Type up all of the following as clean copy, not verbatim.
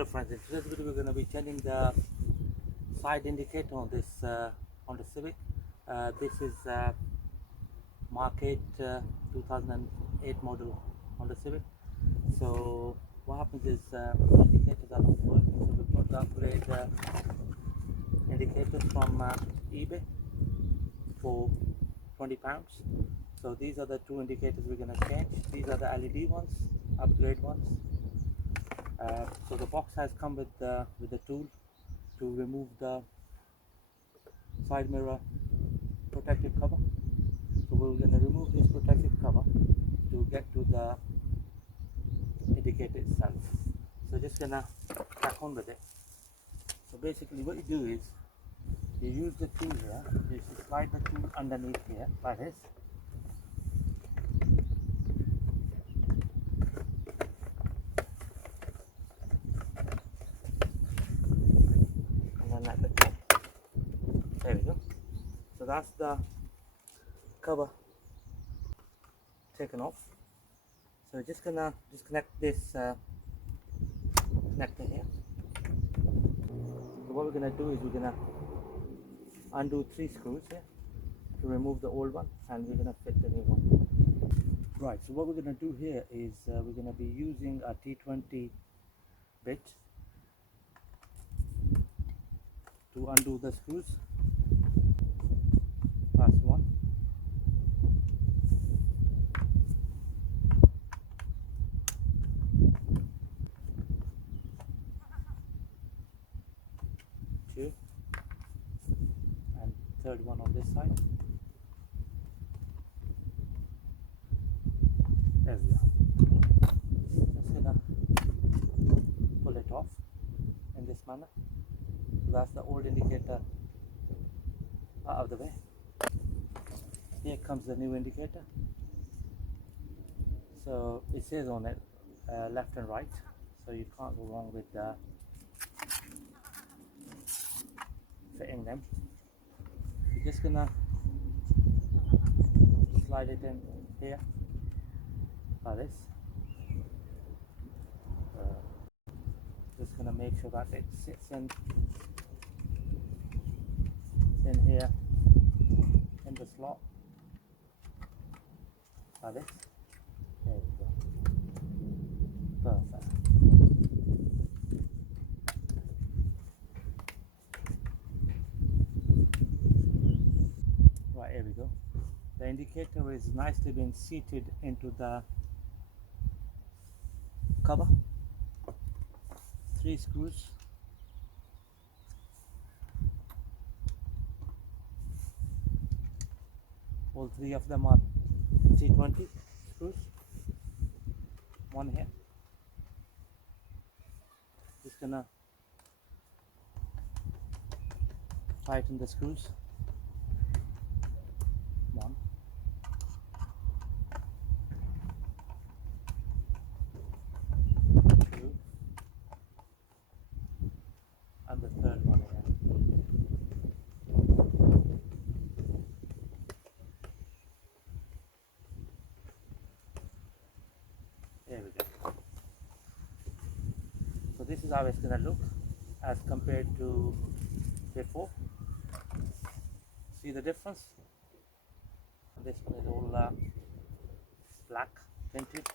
Hello friends, in today's video we're going to be changing the side indicator on this on the Civic. This is Mark 8 2008 model on the Civic. So what happens is the indicators are not working, so we've got to upgrade indicators from eBay for £20. So these are the two indicators we're going to change. These are the LED ones, upgrade ones. So the box has come with the tool to remove the side mirror protective cover. So we're going to remove this protective cover to get to the indicator itself. So just going to crack on with it. So basically what you do is you use the tool here, you slide the tool underneath here like this. At the top. There we go. So that's the cover taken off. So we're just gonna disconnect this connector here. So what we're gonna do is we're gonna undo 3 screws here to remove the old one, and we're gonna fit the new one. Right. So what we're gonna do here is we're gonna be using a T20 bit to undo the screws. That's one. Two. And third one on this side. There we go. Just gonna pull it off in this manner. That's the old indicator out of the way. Here comes the new indicator. So it says on it left and right, so you can't go wrong with fitting them. You're just gonna slide it in here like this. Just gonna make sure that it sits in here in the slot like this. There we go. Perfect. Right, here we go. The indicator is nicely been seated into the cover. 3 screws. All 3 of them are T20 screws. One here. Just gonna tighten the screws. One. Two. And the third one here. There we go. So this is how it's going to look as compared to before. See the difference? This one is all black tinted.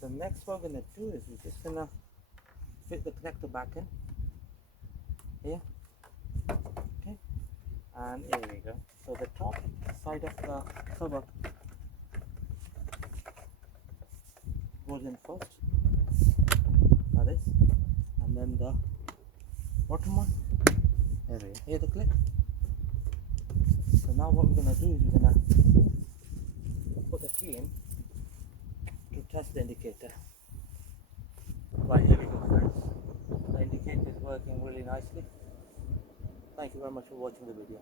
So next what we're going to do is we're just going to fit the connector back in here. Okay, and here we go. So the top side of the cover goes in first like this, and then the bottom one. There we go. Hear the click. So now what we're going to do is we're going to put the key in to test the indicator. Right, here we go friends. The indicator is working really nicely. Thank you very much for watching the video.